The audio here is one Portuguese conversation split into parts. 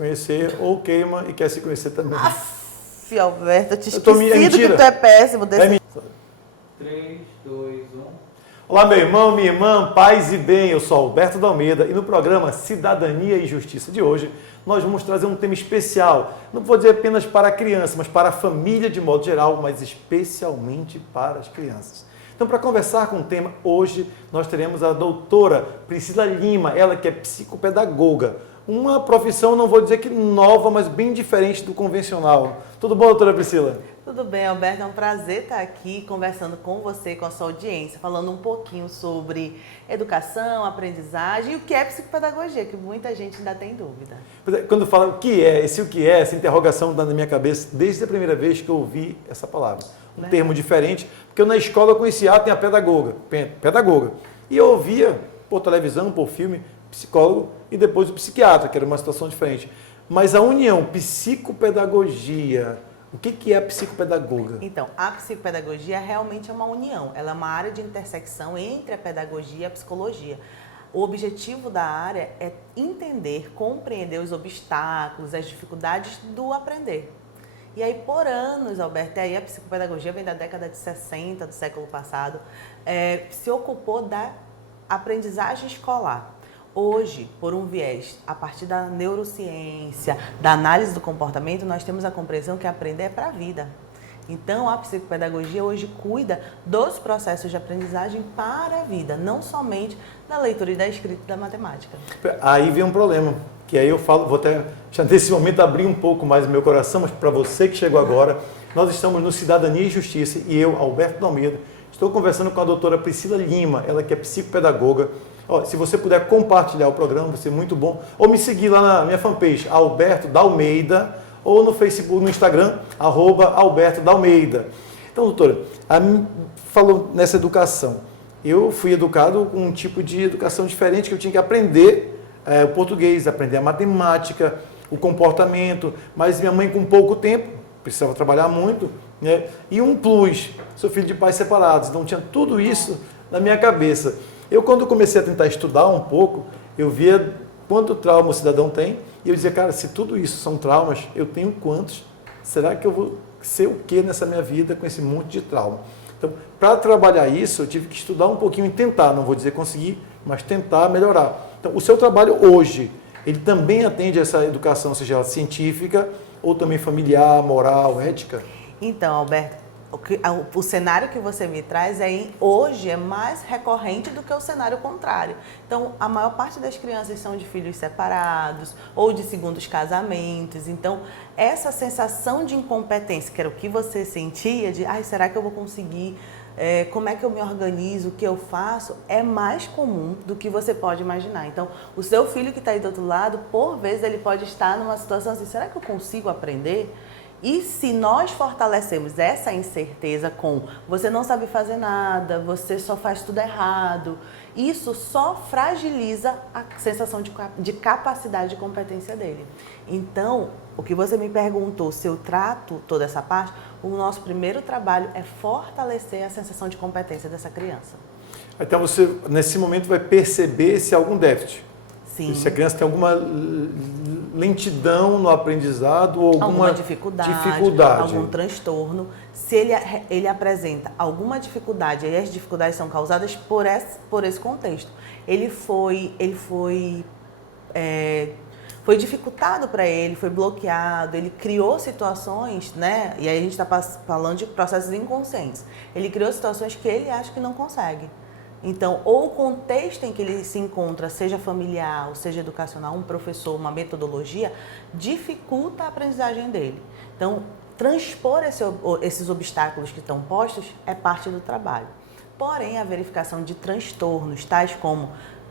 conhecer ou queima e quer se conhecer também. Aff, Alberto, eu te Eu tô me- é esquecido que mentira. tu é péssimo desse... É mentira. 3, 2, 1. Olá, meu irmão, minha irmã, paz e bem. Eu sou Alberto da Almeida e no programa Cidadania e Justiça de hoje nós vamos trazer um tema especial. Não vou dizer apenas para a criança, mas para a família de modo geral, mas especialmente para as crianças. Então, para conversar com o tema, hoje nós teremos a doutora Priscila Lima, ela que é psicopedagoga. Uma profissão, não vou dizer que nova, mas bem diferente do convencional. Tudo bom, doutora Priscila? Tudo bem, Alberto, é um prazer estar aqui conversando com você, com a sua audiência, falando um pouquinho sobre educação, aprendizagem e o que é psicopedagogia, que muita gente ainda tem dúvida. Quando fala o que é, essa interrogação está na minha cabeça desde a primeira vez que eu ouvi essa palavra. Um termo diferente, porque eu na escola eu conhecia, tem a pedagoga, e eu ouvia por televisão, por filme, psicólogo e depois o psiquiatra, que era uma situação diferente. Mas a união psicopedagogia, o que é a psicopedagoga? Então, a psicopedagogia realmente é uma união, ela é uma área de intersecção entre a pedagogia e a psicologia. O objetivo da área é entender, compreender os obstáculos, as dificuldades do aprender. E aí, por anos, Alberto, e aí a psicopedagogia vem da década de 60 do século passado, se ocupou da aprendizagem escolar. Hoje, por um viés, a partir da neurociência, da análise do comportamento, nós temos a compreensão que aprender é para a vida. Então, a psicopedagogia hoje cuida dos processos de aprendizagem para a vida, não somente da leitura e da escrita e da matemática. Aí vem um problema, que aí eu falo, vou até já nesse momento abrir um pouco mais o meu coração, mas para você que chegou agora, nós estamos no Cidadania e Justiça e eu, Alberto da Almeida, estou conversando com a doutora Priscila Lima, ela que é psicopedagoga. Se você puder compartilhar o programa, vai ser muito bom. Ou me seguir lá na minha fanpage, Alberto da Almeida, ou no Facebook, no Instagram, @Alberto da Almeida. Então, doutora, falou nessa educação. Eu fui educado com um tipo de educação diferente, que eu tinha que aprender o português, aprender a matemática, o comportamento, mas minha mãe com pouco tempo, precisava trabalhar muito, né? E um plus, sou filho de pais separados, então tinha tudo isso na minha cabeça. Eu, quando comecei a tentar estudar um pouco, eu via quanto trauma o cidadão tem, e eu dizia, cara, se tudo isso são traumas, eu tenho quantos? Será que eu vou ser o quê nessa minha vida com esse monte de trauma? Então, para trabalhar isso, eu tive que estudar um pouquinho e tentar, não vou dizer conseguir, mas tentar melhorar. Então, o seu trabalho hoje, ele também atende a essa educação, seja ela científica, ou também familiar, moral, ética? Então, Alberto, o cenário que você me traz hoje é mais recorrente do que o cenário contrário. Então, a maior parte das crianças são de filhos separados ou de segundos casamentos. Então, essa sensação de incompetência, que era o que você sentia, de será que eu vou conseguir? Como é que eu me organizo? O que eu faço? É mais comum do que você pode imaginar. Então, o seu filho que está aí do outro lado, por vezes, ele pode estar numa situação assim, será que eu consigo aprender? E se nós fortalecemos essa incerteza com você não sabe fazer nada, você só faz tudo errado, isso só fragiliza a sensação de capacidade e competência dele. Então, o que você me perguntou, se eu trato toda essa parte, o nosso primeiro trabalho é fortalecer a sensação de competência dessa criança. Então você, nesse momento, vai perceber se há algum déficit. Sim. Se a criança tem alguma lentidão no aprendizado ou alguma dificuldade, algum transtorno. Se ele apresenta alguma dificuldade, e as dificuldades são causadas por esse contexto. Ele foi dificultado para ele, foi bloqueado, ele criou situações, né? E aí a gente está falando de processos inconscientes. Ele criou situações que ele acha que não consegue. Então, ou o contexto em que ele se encontra, seja familiar, ou seja educacional, um professor, uma metodologia, dificulta a aprendizagem dele. Então, transpor esses obstáculos que estão postos é parte do trabalho. Porém, a verificação de transtornos, tais como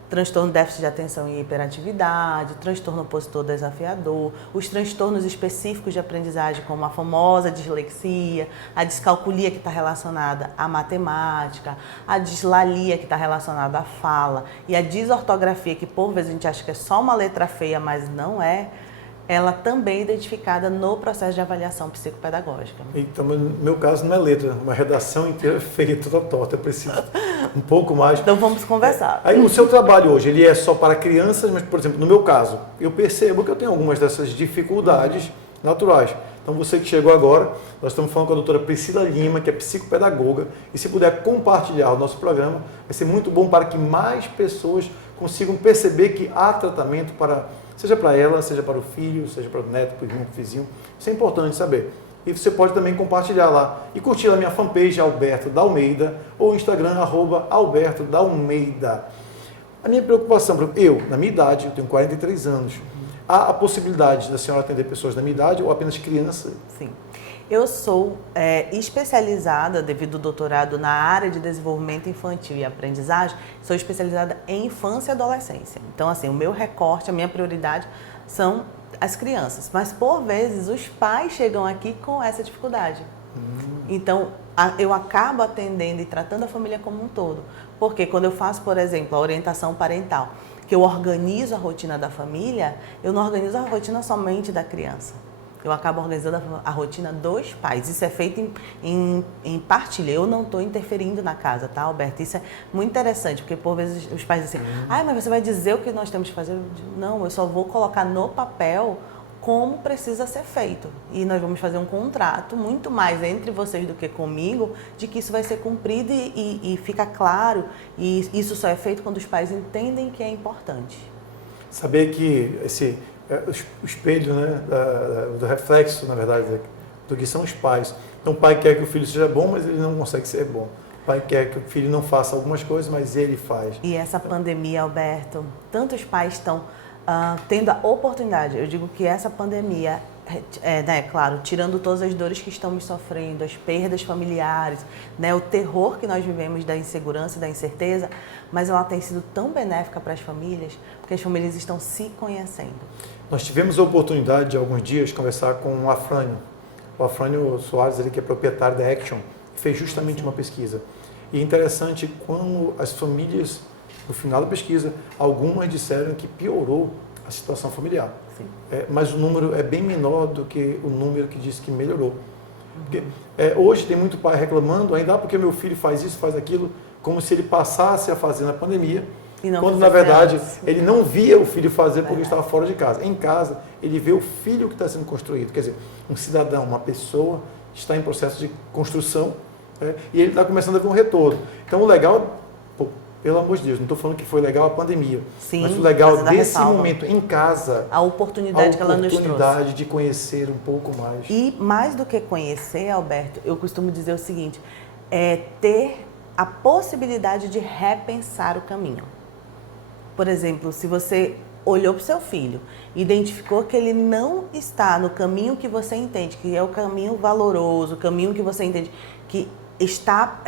transtorno de déficit de atenção e hiperatividade, transtorno opositor desafiador, os transtornos específicos de aprendizagem, como a famosa dislexia, a descalculia que está relacionada à matemática, a dislalia que está relacionada à fala e a desortografia, que por vezes a gente acha que é só uma letra feia, mas não é, ela também é identificada no processo de avaliação psicopedagógica. Então, no meu caso, não é letra, uma redação inteira feia, toda torta. Eu preciso um pouco mais. Então vamos conversar. Aí o seu trabalho hoje, ele é só para crianças, mas, por exemplo, no meu caso, eu percebo que eu tenho algumas dessas dificuldades naturais. Então você que chegou agora, nós estamos falando com a doutora Priscila Lima, que é psicopedagoga, e se puder compartilhar o nosso programa, vai ser muito bom para que mais pessoas consigam perceber que há tratamento para, seja para ela, seja para o filho, seja para o neto, para o irmão, para o vizinho. Isso é importante saber. E você pode também compartilhar lá e curtir a minha fanpage Alberto da Almeida ou o Instagram @Alberto da Almeida. A minha preocupação, eu, na minha idade, eu tenho 43 anos, há a possibilidade da senhora atender pessoas da minha idade ou apenas crianças? Sim. Eu sou especializada, devido ao doutorado na área de desenvolvimento infantil e aprendizagem, sou especializada em infância e adolescência. Então, assim, o meu recorte, a minha prioridade são as crianças. Mas, por vezes, os pais chegam aqui com essa dificuldade. Então, eu acabo atendendo e tratando a família como um todo. Porque quando eu faço, por exemplo, a orientação parental, que eu organizo a rotina da família, eu não organizo a rotina somente da criança. Eu acabo organizando a rotina dos pais. Isso é feito em partilha. Eu não estou interferindo na casa, tá, Alberto? Isso é muito interessante, porque por vezes os pais dizem assim, mas você vai dizer o que nós temos que fazer? Não, eu só vou colocar no papel como precisa ser feito. E nós vamos fazer um contrato muito mais entre vocês do que comigo, de que isso vai ser cumprido e fica claro. E isso só é feito quando os pais entendem que é importante. Saber que o espelho, né, do reflexo, na verdade, do que são os pais. Então o pai quer que o filho seja bom, mas ele não consegue ser bom. O pai quer que o filho não faça algumas coisas, mas ele faz. E essa pandemia, Alberto, tantos pais estão tendo a oportunidade. Eu digo que essa pandemia, claro, tirando todas as dores que estamos sofrendo, as perdas familiares, né, o terror que nós vivemos da insegurança e da incerteza, mas ela tem sido tão benéfica para as famílias, porque as famílias estão se conhecendo. Nós tivemos a oportunidade de, alguns dias, conversar com o Afrânio. O Afrânio Soares, ele que é proprietário da Action, fez justamente uma pesquisa. E é interessante quando as famílias, no final da pesquisa, algumas disseram que piorou a situação familiar. Sim. Mas o número é bem menor do que o número que disse que melhorou. Porque, hoje tem muito pai reclamando, ainda porque meu filho faz isso, faz aquilo, como se ele passasse a fazer na pandemia, quando na verdade ele não via o filho fazer porque estava fora de casa. Em casa, ele vê o filho que está sendo construído. Quer dizer, um cidadão, uma pessoa, está em processo de construção, e ele está começando a ver um retorno. Então o legal, pelo amor de Deus, não estou falando que foi legal a pandemia, sim, mas o legal desse momento em casa, a oportunidade que ela nos trouxe. A oportunidade de conhecer um pouco mais. E mais do que conhecer, Alberto, eu costumo dizer o seguinte, é ter a possibilidade de repensar o caminho. Por exemplo, se você olhou para o seu filho, identificou que ele não está no caminho que você entende, que é o caminho valoroso, o caminho que você entende que está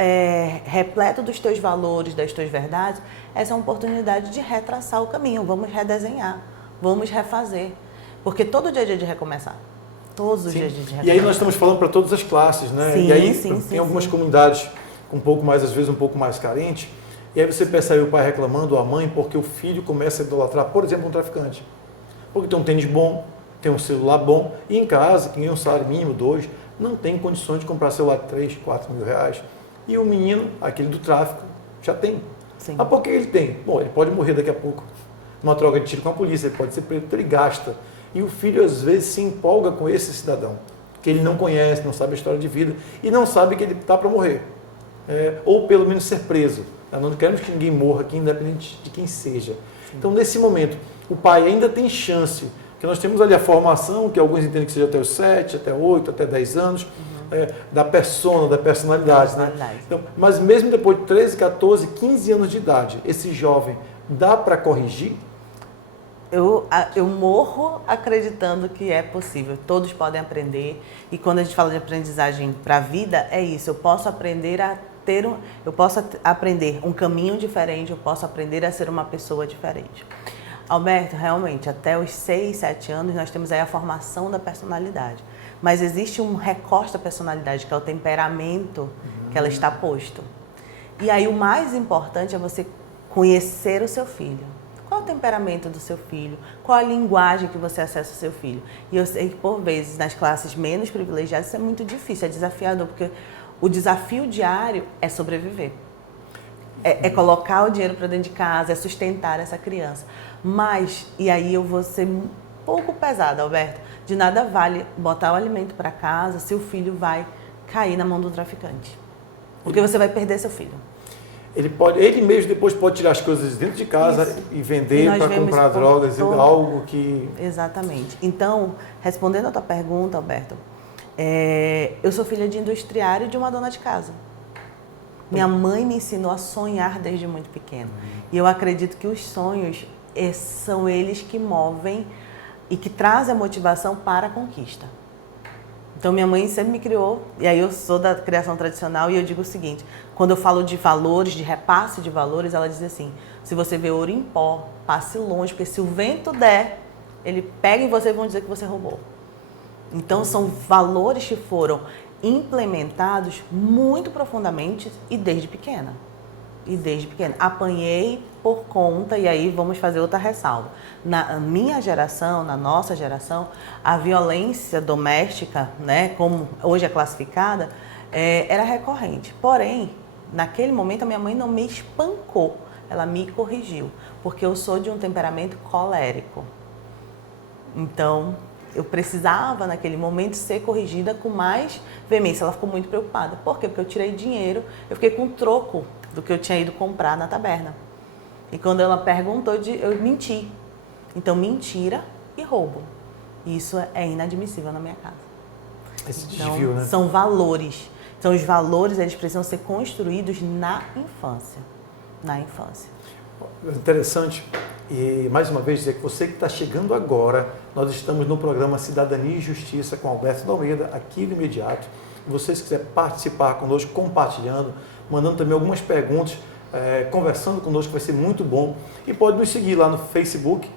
repleto dos teus valores, das tuas verdades, essa é uma oportunidade de retraçar o caminho. Vamos redesenhar, vamos refazer. Porque todo dia é dia de recomeçar. Todos os dias de recomeçar. E aí nós estamos falando para todas as classes, né? Sim, e aí sim, algumas comunidades um pouco mais, às vezes, um pouco mais carentes. E aí você percebe o pai reclamando, ou a mãe, porque o filho começa a idolatrar, por exemplo, um traficante. Porque tem um tênis bom, tem um celular bom, e em casa, quem ganha um salário mínimo, 2, não tem condições de comprar celular de 3, 4 mil reais. E o menino, aquele do tráfico, já tem. Sim. Mas por que ele tem? Bom, ele pode morrer daqui a pouco. Numa troca de tiro com a polícia, ele pode ser preso, ele gasta. E o filho, às vezes, se empolga com esse cidadão, que ele não conhece, não sabe a história de vida, e não sabe que ele está para morrer. Ou pelo menos ser preso. Nós não queremos que ninguém morra aqui, independente de quem seja. Sim. Então, nesse momento, o pai ainda tem chance, porque nós temos ali a formação, que alguns entendem que seja até os 7, até 8, até 10 anos, da persona, da personalidade. Né? Então, mas mesmo depois de 13, 14, 15 anos de idade, esse jovem dá para corrigir? Eu morro acreditando que é possível. Todos podem aprender. E quando a gente fala de aprendizagem para a vida, é isso. Eu posso aprender eu posso aprender um caminho diferente, eu posso aprender a ser uma pessoa diferente. Alberto, realmente, até os 6, 7 anos, nós temos aí a formação da personalidade. Mas existe um recorte da personalidade, que é o temperamento que ela está posto. E aí o mais importante é você conhecer o seu filho. Qual é o temperamento do seu filho? Qual a linguagem que você acessa o seu filho? E eu sei que, por vezes, nas classes menos privilegiadas, isso é muito difícil, é desafiador, porque o desafio diário é sobreviver. É colocar o dinheiro para dentro de casa, é sustentar essa criança. Mas, e aí eu vou ser um pouco pesada, Alberto, de nada vale botar o alimento para casa se o filho vai cair na mão do traficante. Porque você vai perder seu filho. Ele mesmo depois pode tirar as coisas dentro de casa Isso. e vender para comprar drogas, algo que... Exatamente. Então, respondendo a tua pergunta, Alberto, eu sou filha de industriário e de uma dona de casa. Minha mãe me ensinou a sonhar desde muito pequeno. E eu acredito que os sonhos são eles que movem e que trazem a motivação para a conquista. Então, minha mãe sempre me criou, e aí eu sou da criação tradicional, e eu digo o seguinte, quando eu falo de valores, de repasse de valores, ela diz assim, se você vê ouro em pó, passe longe, porque se o vento der, ele pega em você e vão dizer que você roubou. Então, são valores que foram implementados muito profundamente e desde pequena. Apanhei por conta, e aí vamos fazer outra ressalva. Na minha geração, na nossa geração, a violência doméstica, né, como hoje é classificada, era recorrente. Porém, naquele momento a minha mãe não me espancou, ela me corrigiu, porque eu sou de um temperamento colérico. Então, eu precisava, naquele momento, ser corrigida com mais veemência. Ela ficou muito preocupada. Por quê? Porque eu tirei dinheiro, eu fiquei com troco do que eu tinha ido comprar na taberna. E quando ela perguntou, eu menti. Então, mentira e roubo. Isso é inadmissível na minha casa. Esse Então, desvio, né? são valores. Então, os valores, eles precisam ser construídos na infância. Na infância. Interessante. E, mais uma vez, dizer que você que está chegando agora, nós estamos no programa Cidadania e Justiça com Alberto de Almeida, aqui no Imediato. E vocês que quiserem participar conosco, compartilhando, mandando também algumas perguntas, conversando conosco, vai ser muito bom. E pode nos seguir lá no Facebook,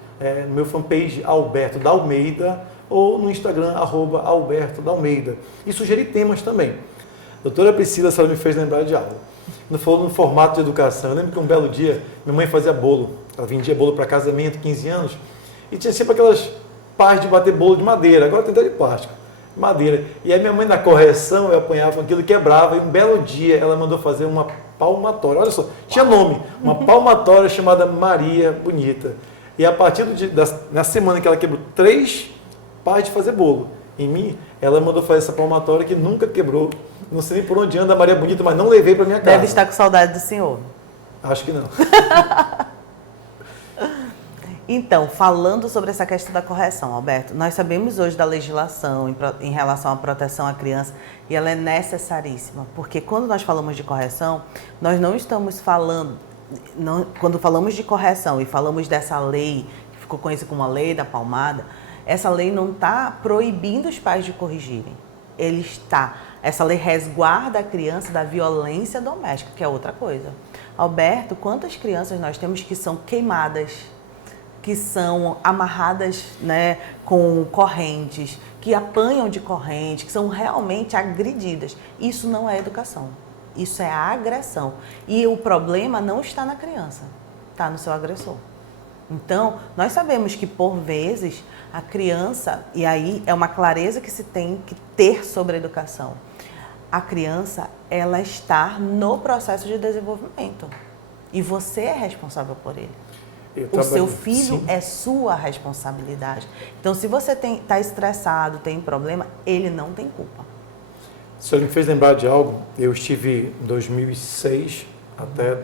no meu fanpage Alberto da Almeida, ou no Instagram, @Alberto da Almeida. E sugerir temas também. Doutora Priscila, a senhora me fez lembrar de algo. No formato de educação, eu lembro que um belo dia, minha mãe fazia bolo. Ela vendia bolo para casamento, 15 anos, e tinha sempre aquelas pás de bater bolo de madeira, agora tem até de plástico, madeira. E aí minha mãe, na correção, eu apanhava com aquilo, quebrava, e um belo dia ela mandou fazer uma palmatória, olha só, tinha nome, uma palmatória chamada Maria Bonita. E a partir na semana que ela quebrou 3 pás de fazer bolo, em mim, ela mandou fazer essa palmatória que nunca quebrou. Não sei nem por onde anda a Maria Bonita, mas não levei para minha casa. Deve estar com saudade do senhor. Acho que não. Então, falando sobre essa questão da correção, Alberto, nós sabemos hoje da legislação em relação à proteção à criança e ela é necessaríssima, porque quando nós falamos de correção, nós não estamos falando, quando falamos de correção e falamos dessa lei, que ficou conhecida como a lei da palmada, essa lei não está proibindo os pais de corrigirem. Essa lei resguarda a criança da violência doméstica, que é outra coisa. Alberto, quantas crianças nós temos que são queimadas, que são amarradas, né, com correntes, que apanham de corrente, que são realmente agredidas. Isso não é educação, isso é agressão. E o problema não está na criança, está no seu agressor. Então, nós sabemos que, por vezes, a criança, e aí é uma clareza que se tem que ter sobre a educação, a criança, ela está no processo de desenvolvimento. E você é responsável por ele. O seu filho sim, é sua responsabilidade. Então, se você está estressado, tem problema, ele não tem culpa. O senhor me fez lembrar de algo. Eu estive em 2006 até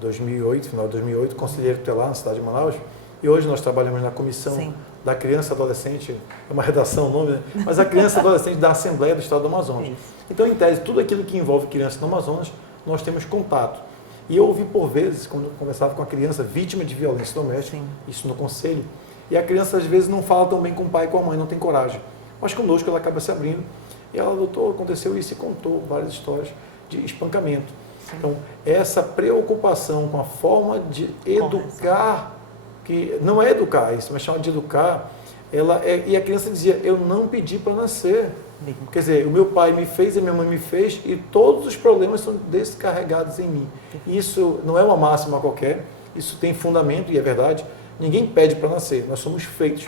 2008, final de 2008, conselheiro tutelar na cidade de Manaus. E hoje nós trabalhamos na comissão Sim. da criança e adolescente, é uma redação o nome, né? Mas a criança e adolescente da Assembleia do Estado do Amazonas. Isso. Então, em tese, tudo aquilo que envolve criança no Amazonas, nós temos contato. E eu ouvi por vezes, quando eu conversava com a criança vítima de violência doméstica, Sim. isso no conselho, e a criança às vezes não fala tão bem com o pai e com a mãe, não tem coragem. Mas conosco ela acaba se abrindo, e ela, doutor, aconteceu isso e contou várias histórias de espancamento. Sim. Então, essa preocupação com a forma de educar, que não é educar isso, mas chama de educar, e a criança dizia, eu não pedi para nascer. Quer dizer, o meu pai me fez, a minha mãe me fez, e todos os problemas são descarregados em mim. Isso não é uma máxima qualquer, isso tem fundamento e é verdade. Ninguém pede para nascer, nós somos feitos,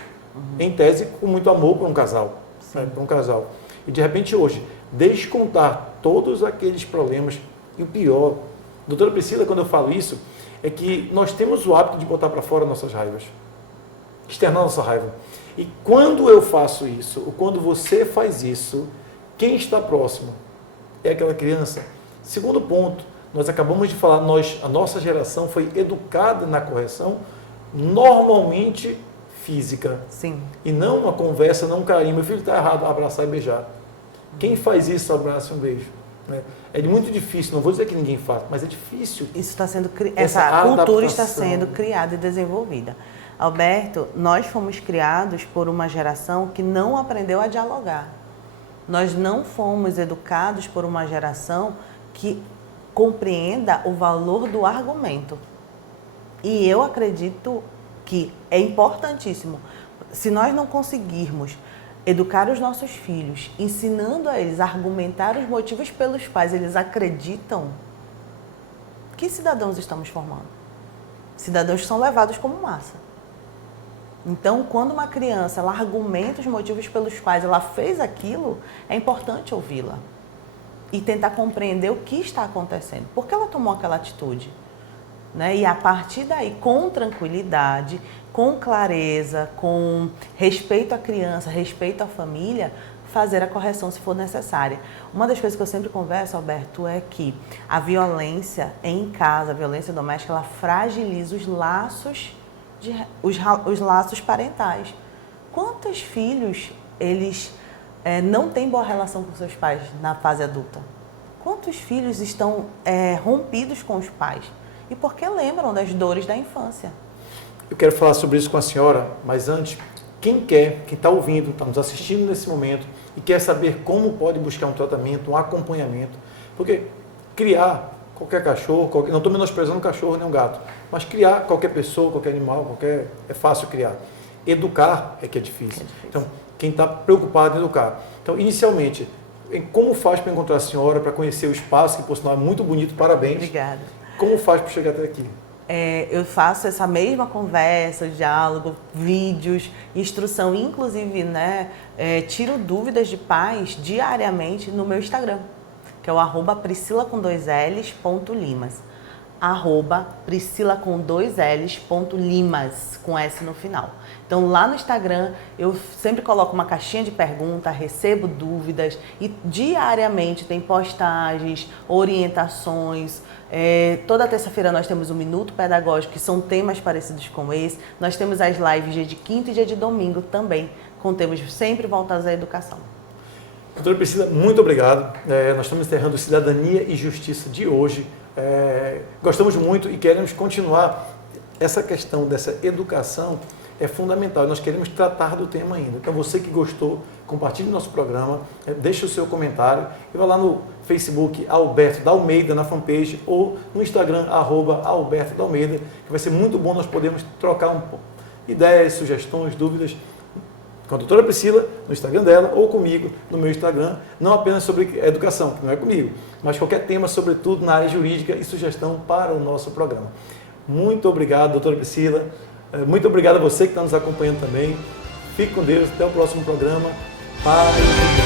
em tese, com muito amor para um casal. Né, para um casal. E de repente hoje, descontar todos aqueles problemas, e o pior, Doutora Priscila, quando eu falo isso, é que nós temos o hábito de botar para fora nossas raivas, externar nossa raiva. E quando eu faço isso, ou quando você faz isso, quem está próximo é aquela criança. Segundo ponto, nós acabamos de falar, a nossa geração foi educada na correção, normalmente física. Sim. E não uma conversa, não um carinho. Meu filho está errado, abraçar e beijar. Quem faz isso, abraça e um beijo. Né? É muito difícil, não vou dizer que ninguém faz, mas é difícil. Isso está sendo Essa cultura está adaptação. sendo criada e desenvolvida. Alberto, nós fomos criados por uma geração que não aprendeu a dialogar. Nós não fomos educados por uma geração que compreenda o valor do argumento. E eu acredito que é importantíssimo, se nós não conseguirmos educar os nossos filhos, ensinando a eles a argumentar os motivos pelos quais eles acreditam, que cidadãos estamos formando? Cidadãos que são levados como massa. Então, quando uma criança ela argumenta os motivos pelos quais ela fez aquilo, é importante ouvi-la e tentar compreender o que está acontecendo, por que ela tomou aquela atitude. Né? E a partir daí, com tranquilidade, com clareza, com respeito à criança, respeito à família, fazer a correção se for necessária. Uma das coisas que eu sempre converso, Alberto, é que a violência em casa, a violência doméstica, ela fragiliza os laços, os laços parentais. Quantos filhos eles não têm boa relação com seus pais na fase adulta? Quantos filhos estão rompidos com os pais? E porque lembram das dores da infância. Eu quero falar sobre isso com a senhora, mas antes, quem está ouvindo, está nos assistindo nesse momento e quer saber como pode buscar um tratamento, um acompanhamento, porque criar qualquer cachorro, não estou menosprezando um cachorro nem um gato, mas criar qualquer pessoa, qualquer animal, é fácil criar. Educar é que é difícil. Então, quem está preocupado em educar. Então, inicialmente, como faz para encontrar a senhora, para conhecer o espaço, que por sinal é muito bonito, parabéns. Obrigada. Como faz para chegar até aqui? Eu faço essa mesma conversa, diálogo, vídeos, instrução, inclusive, né, tiro dúvidas de pais diariamente no meu Instagram, que é o @priscila_Limas. @priscila_Limas, com S no final. Então, lá no Instagram, eu sempre coloco uma caixinha de pergunta, recebo dúvidas e diariamente tem postagens, orientações. Toda terça-feira nós temos um Minuto Pedagógico, que são temas parecidos com esse. Nós temos as lives dia de quinta e dia de domingo também, com temas sempre voltados à educação. Doutora Priscila, muito obrigado. Nós estamos encerrando Cidadania e Justiça de hoje. Gostamos muito e queremos continuar. Essa questão dessa educação é fundamental. Nós queremos tratar do tema ainda. Então, você que gostou, compartilhe o nosso programa, deixe o seu comentário e vá lá no Facebook Alberto da Almeida, na fanpage, ou no Instagram, @Alberto da Almeida, que vai ser muito bom nós podermos trocar um pouco ideias, sugestões, dúvidas com a doutora Priscila, no Instagram dela, ou comigo, no meu Instagram, não apenas sobre educação, que não é comigo, mas qualquer tema, sobretudo na área jurídica e sugestão para o nosso programa. Muito obrigado, doutora Priscila. Muito obrigado a você que está nos acompanhando também. Fique com Deus, até o próximo programa. Paz.